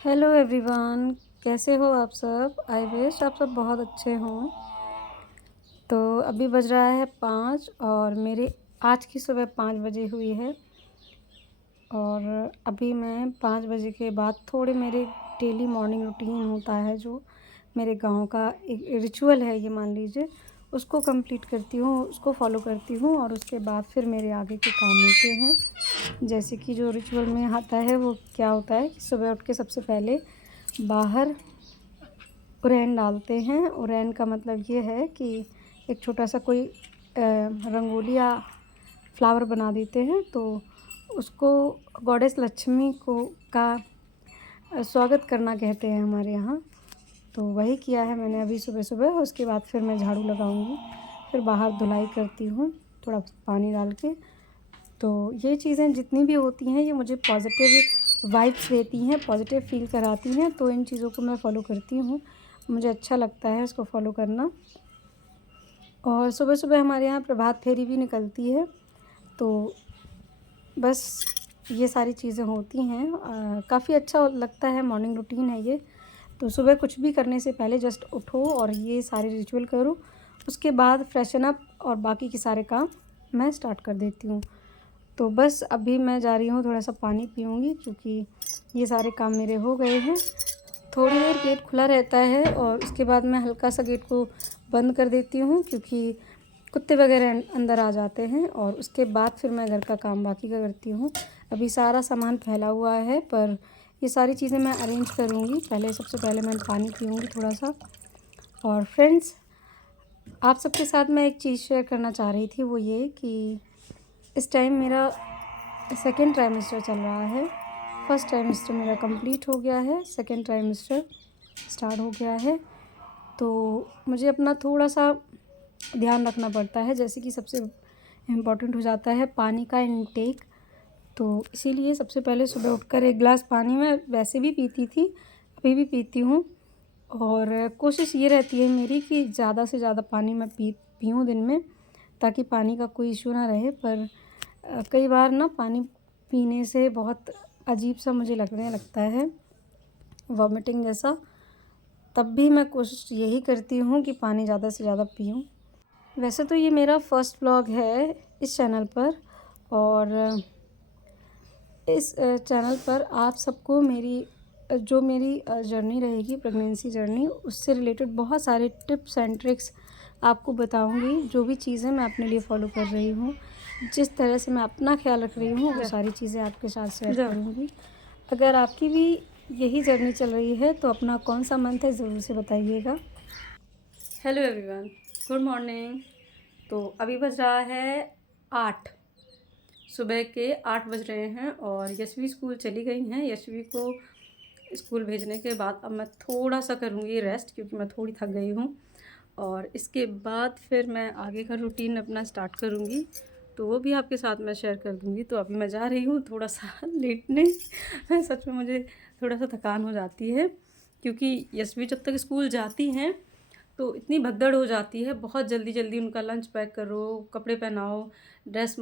Hello everyone, कैसे हो आप सब। आई विश आप सब बहुत अच्छे हों। तो अभी बज रहा है 5 और मेरे आज की सुबह 5 बजे हुई है। और अभी मैं 5 बजे के बाद थोड़े मेरे डेली मॉर्निंग रूटीन होता है, जो मेरे गांव का एक रिचुअल है, ये मान लीजिए, उसको कंप्लीट करती हूँ, उसको फॉलो करती हूँ। और उसके बाद फिर मेरे आगे के काम होते हैं। जैसे कि जो रिचुअल में आता है वो क्या होता है कि सुबह उठ के सबसे पहले बाहर उरैन डालते हैं। उरैन का मतलब ये है कि एक छोटा सा कोई रंगोली या फ्लावर बना देते हैं, तो उसको गॉडेस लक्ष्मी को का स्वागत करना कहते हैं हमारे यहाँ। तो वही किया है मैंने अभी सुबह सुबह। उसके बाद फिर मैं झाड़ू लगाऊंगी, फिर बाहर धुलाई करती हूँ थोड़ा पानी डाल के। तो ये चीज़ें जितनी भी होती हैं ये मुझे पॉजिटिव वाइब्स देती हैं, पॉजिटिव फील कराती हैं। तो इन चीज़ों को मैं फ़ॉलो करती हूँ, मुझे अच्छा लगता है इसको फॉलो करना। और सुबह सुबह हमारे यहाँ प्रभात फेरी भी निकलती है। तो बस ये सारी चीज़ें होती हैं। काफ़ी अच्छा लगता है, मॉर्निंग रूटीन है ये। तो सुबह कुछ भी करने से पहले जस्ट उठो और ये सारे रिचुअल करो, उसके बाद फ्रेशन अप और बाकी के सारे काम मैं स्टार्ट कर देती हूँ। तो बस अभी मैं जा रही हूँ, थोड़ा सा पानी पीऊँगी क्योंकि ये सारे काम मेरे हो गए हैं। थोड़ी देर गेट खुला रहता है और उसके बाद मैं हल्का सा गेट को बंद कर देती हूँ, क्योंकि कुत्ते वगैरह अंदर आ जाते हैं। और उसके बाद फिर मैं घर का काम बाकी का करती हूँ। अभी सारा सामान फैला हुआ है, पर ये सारी चीज़ें मैं अरेंज करूँगी। पहले सबसे पहले मैं पानी पीऊँगी थोड़ा सा। और फ्रेंड्स, आप सबके साथ मैं एक चीज़ शेयर करना चाह रही थी, वो ये कि इस टाइम मेरा सेकेंड ट्राइमेस्टर चल रहा है। फर्स्ट ट्राइमेस्टर मेरा कंप्लीट हो गया है, सेकेंड ट्राइमेस्टर स्टार्ट हो गया है। तो मुझे अपना थोड़ा सा ध्यान रखना पड़ता है, जैसे कि सबसे इम्पॉर्टेंट हो जाता है पानी का इनटेक। तो इसीलिए सबसे पहले सुबह उठकर 1 गिलास पानी मैं वैसे भी पीती थी, अभी भी पीती हूँ। और कोशिश ये रहती है मेरी कि ज़्यादा से ज़्यादा पानी मैं पीऊँ दिन में, ताकि पानी का कोई इशू ना रहे। पर कई बार ना पानी पीने से बहुत अजीब सा मुझे लगने लगता है, वॉमिटिंग जैसा। तब भी मैं कोशिश यही करती हूँ कि पानी ज़्यादा से ज़्यादा पीऊँ। वैसे तो ये मेरा फर्स्ट व्लॉग है इस चैनल पर, और इस चैनल पर आप सबको मेरी जर्नी रहेगी, प्रेगनेंसी जर्नी, उससे रिलेटेड बहुत सारे टिप्स एंड ट्रिक्स आपको बताऊंगी। जो भी चीज़ें मैं अपने लिए फ़ॉलो कर रही हूँ, जिस तरह से मैं अपना ख्याल रख रही हूँ, वो सारी चीज़ें आपके साथ शेयर करूँगी। अगर आपकी भी यही जर्नी चल रही है तो अपना कौन सा मंथ है ज़रूर से बताइएगा। Hello everyone, good morning. तो अभी बज रहा है 8, सुबह के 8 बज रहे हैं और यशवी स्कूल चली गई हैं। यशवी को स्कूल भेजने के बाद अब मैं थोड़ा सा करूँगी रेस्ट, क्योंकि मैं थोड़ी थक गई हूँ। और इसके बाद फिर मैं आगे का रूटीन अपना स्टार्ट करूँगी, तो वो भी आपके साथ मैं शेयर कर दूँगी। तो अभी मैं जा रही हूँ थोड़ा सा लेटने। सच में मुझे थोड़ा सा थकान हो जाती है, क्योंकि यशवी जब तक स्कूल जाती हैं तो इतनी भगदड़ हो जाती है। बहुत जल्दी जल्दी उनका लंच पैक करो, कपड़े पहनाओ, ड्रेस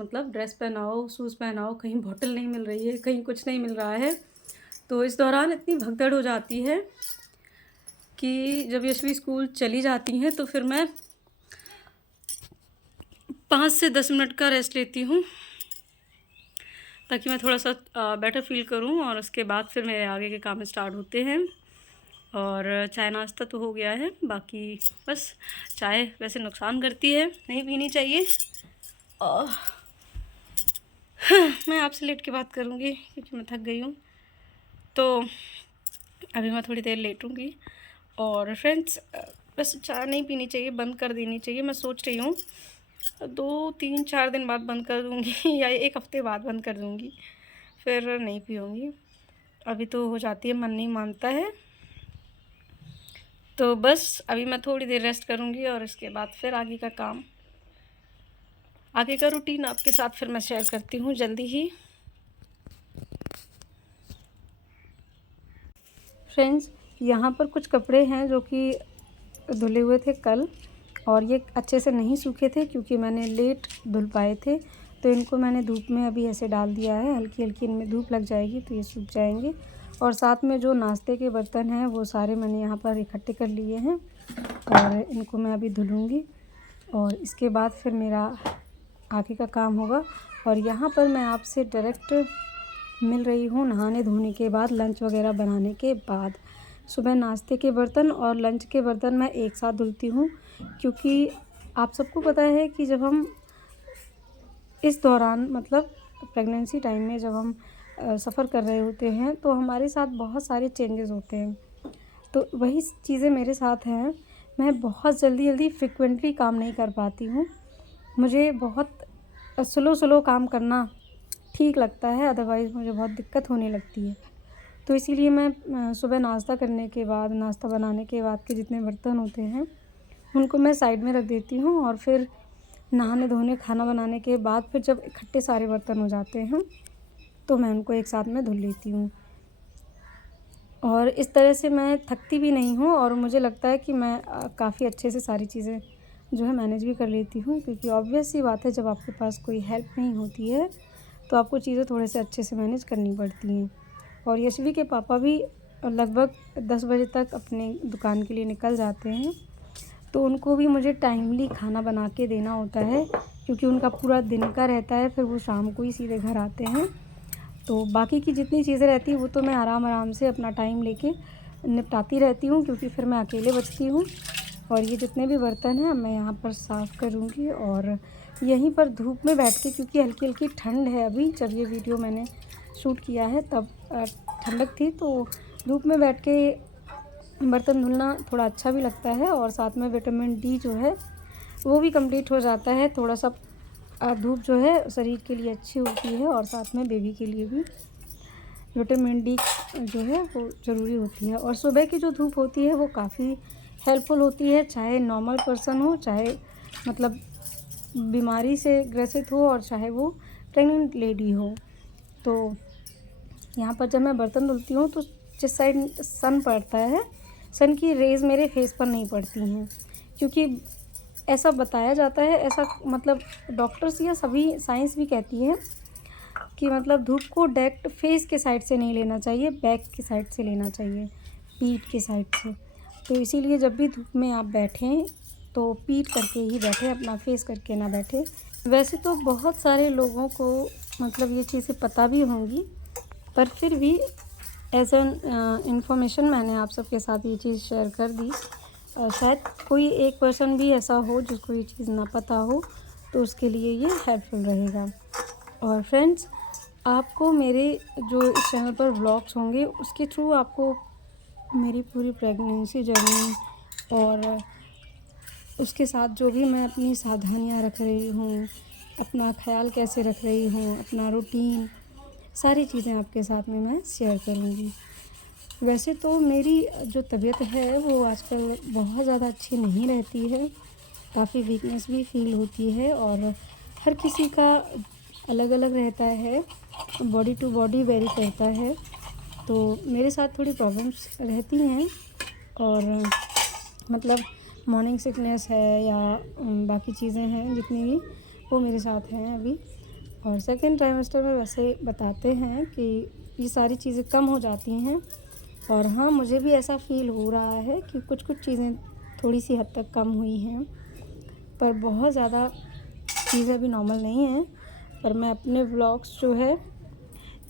पहनाओ, शूज़ पहनाओ, कहीं बॉटल नहीं मिल रही है, कहीं कुछ नहीं मिल रहा है। तो इस दौरान इतनी भगदड़ हो जाती है कि जब यशवी स्कूल चली जाती हैं तो फिर मैं 5 से 10 मिनट का रेस्ट लेती हूँ, ताकि मैं थोड़ा सा बेटर फील करूँ। और उसके बाद फिर मेरे आगे के काम स्टार्ट होते हैं। और चाय नाश्ता तो हो गया है, बाकी बस चाय वैसे नुकसान करती है, नहीं पीनी चाहिए। और मैं आपसे लेट के बात करूँगी क्योंकि मैं थक गई हूँ। तो अभी मैं थोड़ी देर लेटूँगी। और फ्रेंड्स, बस चाय नहीं पीनी चाहिए, बंद कर देनी चाहिए। मैं सोच रही हूँ 2-3-4 दिन बाद बंद कर दूँगी या 1 हफ़्ते बाद बंद कर दूँगी, फिर नहीं पीऊँगी। अभी तो हो जाती है, मन नहीं मानता है। तो बस अभी मैं थोड़ी देर रेस्ट करूँगी और इसके बाद फिर आगे का काम, आगे का रूटीन आपके साथ फिर मैं शेयर करती हूँ जल्दी ही। फ्रेंड्स, यहाँ पर कुछ कपड़े हैं जो कि धुले हुए थे कल, और ये अच्छे से नहीं सूखे थे क्योंकि मैंने लेट धुल पाए थे। तो इनको मैंने धूप में अभी ऐसे डाल दिया है, हल्की हल्की इनमें धूप लग जाएगी तो ये सूख जाएंगे। और साथ में जो नाश्ते के बर्तन हैं वो सारे मैंने यहाँ पर इकट्ठे कर लिए हैं और इनको मैं अभी धुलूँगी और इसके बाद फिर मेरा आगे का काम होगा। और यहाँ पर मैं आपसे डायरेक्ट मिल रही हूँ नहाने धोने के बाद, लंच वगैरह बनाने के बाद। सुबह नाश्ते के बर्तन और लंच के बर्तन मैं एक साथ धुलती हूँ, क्योंकि आप सबको पता है कि जब हम इस दौरान मतलब प्रेगनेंसी टाइम में जब हम सफ़र कर रहे होते हैं तो हमारे साथ बहुत सारे चेंजेस होते हैं। तो वही चीज़ें मेरे साथ हैं। मैं बहुत जल्दी फ्रिक्वेंटली काम नहीं कर पाती हूँ। मुझे बहुत स्लो काम करना ठीक लगता है, अदरवाइज़ मुझे बहुत दिक्कत होने लगती है। तो इसीलिए मैं सुबह नाश्ता करने के बाद, नाश्ता बनाने के बाद के जितने बर्तन होते हैं उनको मैं साइड में रख देती हूँ और फिर नहाने धोने खाना बनाने के बाद फिर जब इकट्ठे सारे बर्तन हो जाते हैं तो मैं उनको एक साथ में धुल लेती हूँ। और इस तरह से मैं थकती भी नहीं हूँ और मुझे लगता है कि मैं काफ़ी अच्छे से सारी चीज़ें जो है मैनेज भी कर लेती हूँ, क्योंकि ऑब्वियस सी बात है जब आपके पास कोई हेल्प नहीं होती है तो आपको चीज़ें थोड़े से अच्छे से मैनेज करनी पड़ती हैं। और यशवी के पापा भी लगभग 10 बजे तक अपने दुकान के लिए निकल जाते हैं, तो उनको भी मुझे टाइमली खाना बना के देना होता है, क्योंकि उनका पूरा दिन का रहता है, फिर वो शाम को ही सीधे घर आते हैं। तो बाकी की जितनी चीज़ें रहती हैं वो तो मैं आराम से अपना टाइम लेके निपटाती रहती हूँ, क्योंकि फिर मैं अकेले बचती हूँ। और ये जितने भी बर्तन हैं मैं यहाँ पर साफ़ करूँगी और यहीं पर धूप में बैठ के, क्योंकि हल्की ठंड है अभी, जब ये वीडियो मैंने शूट किया है तब ठंडक थी, तो धूप में बैठ के बर्तन धुलना थोड़ा अच्छा भी लगता है और साथ में विटामिन डी जो है वो भी कंप्लीट हो जाता है। थोड़ा सा धूप जो है शरीर के लिए अच्छी होती है और साथ में बेबी के लिए भी विटामिन डी जो है वो ज़रूरी होती है। और सुबह की जो धूप होती है वो काफ़ी हेल्पफुल होती है, चाहे नॉर्मल पर्सन हो, चाहे मतलब बीमारी से ग्रसित हो और चाहे वो प्रेग्नेंट लेडी हो। तो यहाँ पर जब मैं बर्तन धुलती हूँ तो जिस साइड सन पड़ता है, सन की रेज़ मेरे फेस पर नहीं पड़ती हैं, क्योंकि ऐसा बताया जाता है, ऐसा मतलब डॉक्टर्स या सभी साइंस भी कहती है कि मतलब धूप को डायरेक्ट फेस के साइड से नहीं लेना चाहिए, बैक की साइड से लेना चाहिए, पीठ की साइड से। तो इसीलिए जब भी धूप में आप बैठें तो पीठ करके ही बैठें, अपना फेस करके ना बैठें। वैसे तो बहुत सारे लोगों को मतलब ये चीज़ें पता भी होंगी, पर फिर भी एज एन इन्फॉर्मेशन मैंने आप सबके साथ ये चीज़ शेयर कर दी। शायद कोई एक पर्सन भी ऐसा हो जिसको ये चीज़ ना पता हो, तो उसके लिए ये हेल्पफुल रहेगा। और फ्रेंड्स, आपको मेरे जो इस चैनल पर व्लॉग्स होंगे उसके थ्रू आपको मेरी पूरी प्रेगनेंसी जर्नी और उसके साथ जो भी मैं अपनी सावधानियाँ रख रही हूँ, अपना ख्याल कैसे रख रही हूँ, अपना रूटीन, सारी चीज़ें आपके साथ में मैं शेयर करूँगी। वैसे तो मेरी जो तबीयत है वो आजकल बहुत ज़्यादा अच्छी नहीं रहती है, काफ़ी वीकनेस भी फील होती है और हर किसी का अलग अलग रहता है, बॉडी टू बॉडी वेरी करता है। तो मेरे साथ थोड़ी प्रॉब्लम्स रहती हैं और मतलब मॉर्निंग सिकनेस है या बाकी चीज़ें हैं जितनी भी, वो मेरे साथ हैं अभी। और सेकेंड ट्राइमेस्टर में वैसे बताते हैं कि ये सारी चीज़ें कम हो जाती हैं। और हाँ, मुझे भी ऐसा फ़ील हो रहा है कि कुछ चीज़ें थोड़ी सी हद तक कम हुई हैं, पर बहुत ज़्यादा चीज़ें अभी नॉर्मल नहीं हैं। पर मैं अपने व्लॉग्स जो है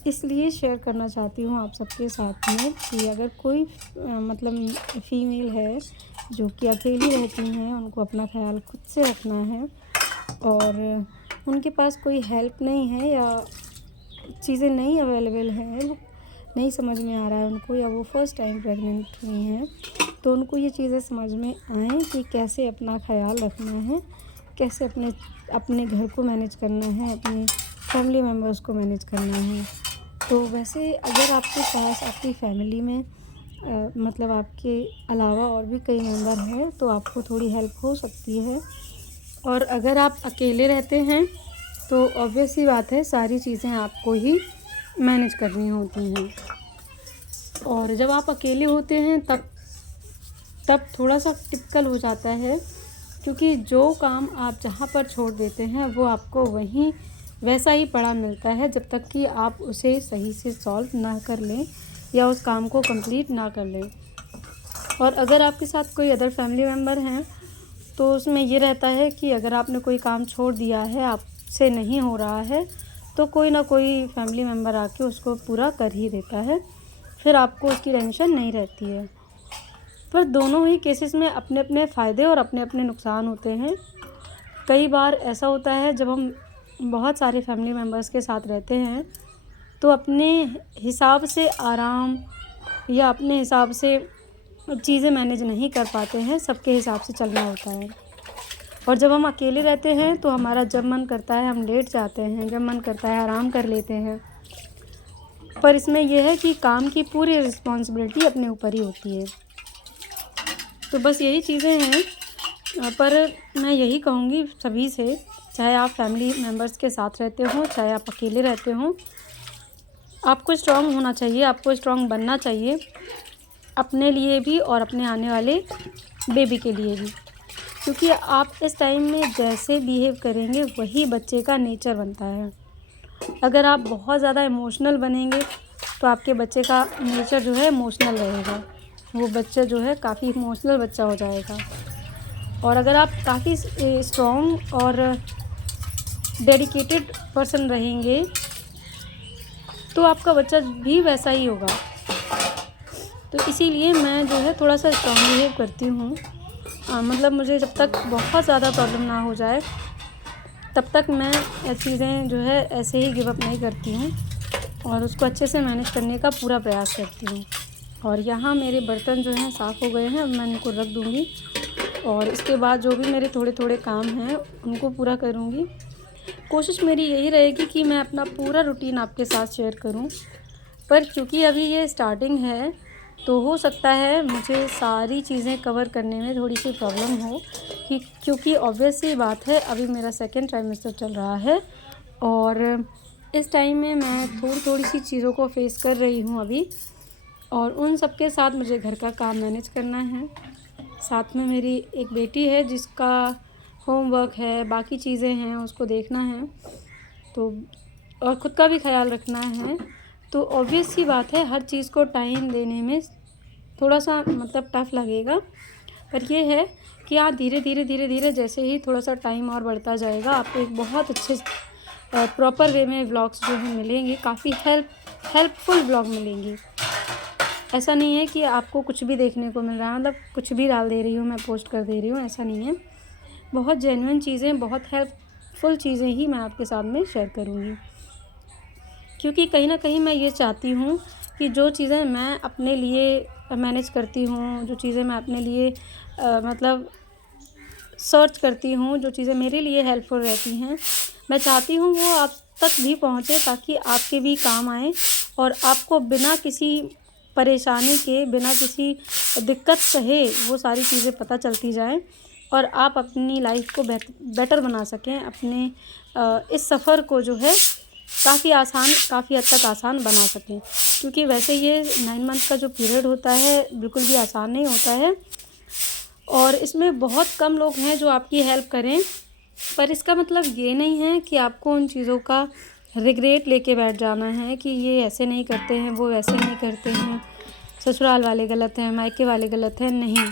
इसलिए शेयर करना चाहती हूँ आप सबके साथ में कि अगर कोई मतलब फ़ीमेल है जो कि अकेली रहती हैं, उनको अपना ख्याल खुद से रखना है और उनके पास कोई हेल्प नहीं है या चीज़ें नहीं अवेलेबल हैं, वो नहीं समझ में आ रहा है उनको, या वो फर्स्ट टाइम प्रेग्नेंट हुई हैं, तो उनको ये चीज़ें समझ में आएँ कि कैसे अपना ख़्याल रखना है, कैसे अपने घर को मैनेज करना है, अपने फैमिली मेम्बर्स को मैनेज करना है। तो वैसे अगर आपके पास आपकी फैमिली में मतलब आपके अलावा और भी कई मेंबर हैं तो आपको थोड़ी हेल्प हो सकती है। और अगर आप अकेले रहते हैं तो ऑब्वियस सी बात है सारी चीज़ें आपको ही मैनेज करनी होती हैं। और जब आप अकेले होते हैं तब थोड़ा सा टिपिकल हो जाता है, क्योंकि जो काम आप जहाँ पर छोड़ देते हैं वो आपको वहीं वैसा ही पड़ा मिलता है जब तक कि आप उसे सही से सॉल्व ना कर लें या उस काम को कंप्लीट ना कर लें। और अगर आपके साथ कोई अदर फैमिली मेम्बर हैं तो उसमें ये रहता है कि अगर आपने कोई काम छोड़ दिया है, आपसे नहीं हो रहा है, तो कोई ना कोई फैमिली मेम्बर आके उसको पूरा कर ही देता है, फिर आपको उसकी टेंशन नहीं रहती है। पर दोनों ही केसेस में अपने अपने फ़ायदे और अपने अपने नुकसान होते हैं। कई बार ऐसा होता है जब हम बहुत सारे फैमिली मेम्बर्स के साथ रहते हैं तो अपने हिसाब से आराम या अपने हिसाब से चीज़ें मैनेज नहीं कर पाते हैं, सबके हिसाब से चलना होता है। और जब हम अकेले रहते हैं तो हमारा जब मन करता है हम लेट जाते हैं, जब मन करता है आराम कर लेते हैं। पर इसमें यह है कि काम की पूरी रिस्पॉन्सिबिलिटी अपने ऊपर ही होती है। तो बस यही चीज़ें हैं। पर मैं यही कहूँगी सभी से, चाहे आप फैमिली मेम्बर्स के साथ रहते हो, चाहे आप अकेले रहते हो, आपको स्ट्रॉन्ग होना चाहिए, आपको स्ट्रॉन्ग बनना चाहिए, अपने लिए भी और अपने आने वाले बेबी के लिए भी। क्योंकि आप इस टाइम में जैसे बिहेव करेंगे वही बच्चे का नेचर बनता है। अगर आप बहुत ज़्यादा इमोशनल बनेंगे तो आपके बच्चे का नेचर जो है इमोशनल रहेगा, वो बच्चा जो है काफ़ी इमोशनल बच्चा हो जाएगा। और अगर आप काफ़ी स्ट्रॉन्ग और डेडिकेटेड पर्सन रहेंगे तो आपका बच्चा भी वैसा ही होगा। तो इसीलिए मैं जो है थोड़ा सा स्ट्रॉन्ग बिहेव करती हूँ। मतलब मुझे जब तक बहुत ज़्यादा प्रॉब्लम ना हो जाए तब तक मैं चीज़ें जो है ऐसे ही गिव अप नहीं करती हूँ और उसको अच्छे से मैनेज करने का पूरा प्रयास करती हूँ। और यहाँ मेरे बर्तन जो हैं साफ़ हो गए हैं, अब मैं इनको रख दूँगी और इसके बाद जो भी मेरे थोड़े थोड़े काम हैं उनको पूरा करूँगी। कोशिश मेरी यही रहेगी कि मैं अपना पूरा रूटीन आपके साथ शेयर करूँ, पर क्योंकि अभी ये स्टार्टिंग है तो हो सकता है मुझे सारी चीज़ें कवर करने में थोड़ी सी प्रॉब्लम हो, क्योंकि ऑब्वियस सी बात है अभी मेरा सेकंड ट्राइमेस्टर चल रहा है और इस टाइम में मैं थोड़ी सी चीज़ों को फेस कर रही हूँ अभी। और उन सब के साथ मुझे घर का काम मैनेज करना है, साथ में मेरी एक बेटी है जिसका होमवर्क है, बाकी चीज़ें हैं उसको देखना है, तो और ख़ुद का भी ख्याल रखना है। तो ऑब्वियस सी बात है हर चीज़ को टाइम देने में थोड़ा सा मतलब टफ़ लगेगा। पर ये है कि आप धीरे धीरे जैसे ही थोड़ा सा टाइम और बढ़ता जाएगा आपको एक बहुत अच्छे प्रॉपर वे में व्लॉग्स जो हैं मिलेंगे, काफ़ी हेल्पफुल व्लॉग मिलेंगे। ऐसा नहीं है कि आपको कुछ भी देखने को मिल रहा है, मतलब कुछ भी डाल दे रही हूँ मैं, पोस्ट कर दे रही हूँ, ऐसा नहीं है। बहुत जेन्युइन चीज़ें, बहुत हेल्पफुल चीज़ें ही मैं आपके साथ में शेयर करूँगी, क्योंकि कहीं ना कहीं मैं ये चाहती हूँ कि जो चीज़ें मैं अपने लिए मैनेज करती हूँ, जो चीज़ें मैं अपने लिए मतलब सर्च करती हूँ, जो चीज़ें मेरे लिए हेल्पफुल रहती हैं, मैं चाहती हूँ वो आप तक भी पहुँचे ताकि आपके भी काम आए और आपको बिना किसी परेशानी के, बिना किसी दिक्कत सहे वो सारी चीज़ें पता चलती जाएं और आप अपनी लाइफ को बेटर बना सकें, अपने इस सफ़र को जो है काफ़ी हद तक आसान बना सकें। क्योंकि वैसे ये 9 मंथ का जो पीरियड होता है बिल्कुल भी आसान नहीं होता है और इसमें बहुत कम लोग हैं जो आपकी हेल्प करें। पर इसका मतलब ये नहीं है कि आपको उन चीज़ों का रिग्रेट लेके बैठ जाना है कि ये ऐसे नहीं करते हैं, वो वैसे नहीं करते हैं, ससुराल वाले गलत हैं, मायके वाले गलत हैं। नहीं,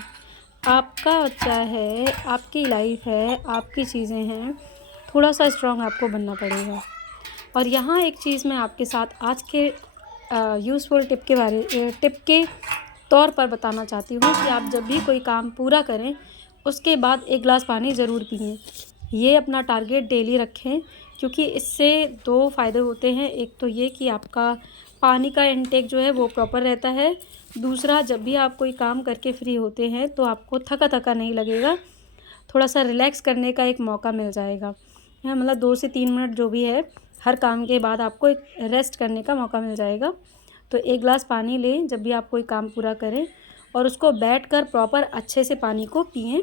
आपका बच्चा है, आपकी लाइफ है, आपकी चीज़ें हैं, थोड़ा सा स्ट्रॉन्ग आपको बनना पड़ेगा। और यहाँ एक चीज़ मैं आपके साथ आज के यूज़फुल टिप के तौर पर बताना चाहती हूँ कि आप जब भी कोई काम पूरा करें उसके बाद 1 गिलास पानी ज़रूर पिएं। ये अपना टारगेट डेली रखें, क्योंकि इससे 2 फ़ायदे होते हैं। एक तो ये कि आपका पानी का इंटेक जो है वो प्रॉपर रहता है, दूसरा जब भी आप कोई काम करके फ्री होते हैं तो आपको थका थका नहीं लगेगा, थोड़ा सा रिलैक्स करने का एक मौका मिल जाएगा। मतलब 2 से 3 मिनट जो भी है, हर काम के बाद आपको एक रेस्ट करने का मौका मिल जाएगा। तो 1 गिलास पानी लें जब भी आप कोई काम पूरा करें और उसको बैठकर प्रॉपर अच्छे से पानी को पिएं,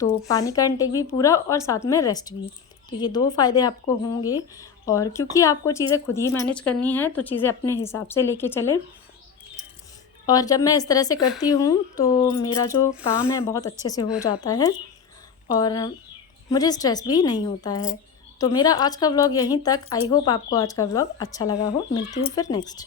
तो पानी का इंटेक भी पूरा और साथ में रेस्ट भी। तो ये 2 फ़ायदे आपको होंगे। और क्योंकि आपको चीज़ें खुद ही मैनेज करनी है तो चीज़ें अपने हिसाब से लेके चलें। और जब मैं इस तरह से करती हूँ तो मेरा जो काम है बहुत अच्छे से हो जाता है और मुझे स्ट्रेस भी नहीं होता है। तो मेरा आज का व्लॉग यहीं तक। आई होप आपको आज का व्लॉग अच्छा लगा हो। मिलती हूँ फिर नेक्स्ट।